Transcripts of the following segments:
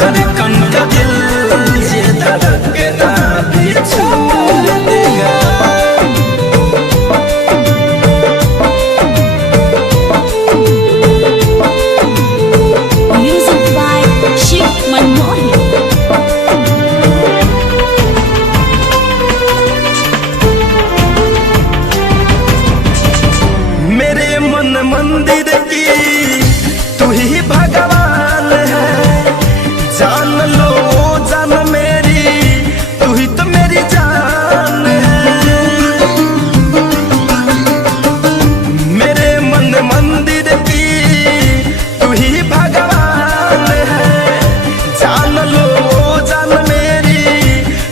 धड़कन का दिल ये धड़कना भी छोड़ देगा। Music by Shiv Manmohan। मेरे मन मंदिर की तू ही भगवान है, जान लो जान मेरी तू ही तो मेरी जान है। मेरे मन मंदिर की तू ही भगवान है, जान लो जान मेरी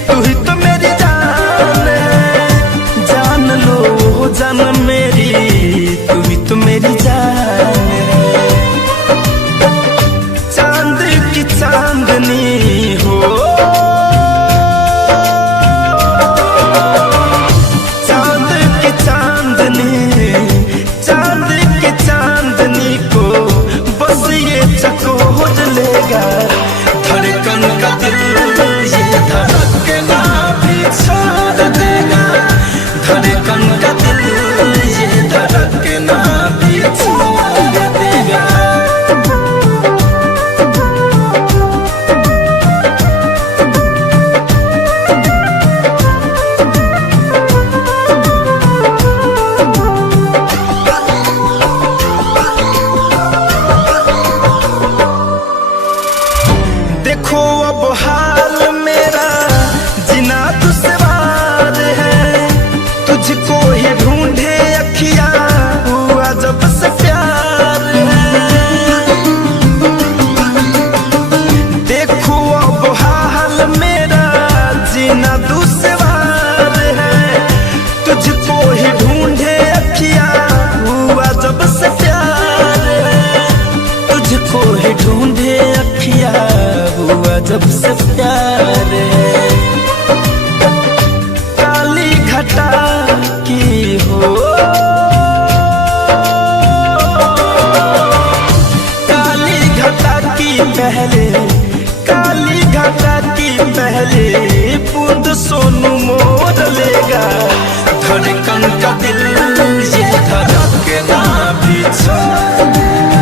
तू ही तो मेरी जान है। जान लो जान मेरी तू ही तो मेरी जान है। चांद की चांदनी हो, चांद की चांदनी, चांद की चांदनी को बस ये चकोर लेगा। धड़कन का दिल ये धड़कना भी छोड़ देगा। धड़कन का दिल ये धड़कना भी छोड़ देगा। देखो अब हाल मेरा जीना दुश्वार है, तुझको ही ढूंढे अखियां हुआ जब से प्यार है। देखो अब हाल मेरा जीना दुश्वार है, तुझको ही ढूंढे अखियां हुआ जब से प्यार है। तुझको ही ढूंढे अखियां हुआ जब से प्यार है। काली घटा की हो, काली घटा की पहले, काली घटा की पहले बूंद सोनू मोर लेगा। धड़कन का दिल ये धड़कना भी छोड़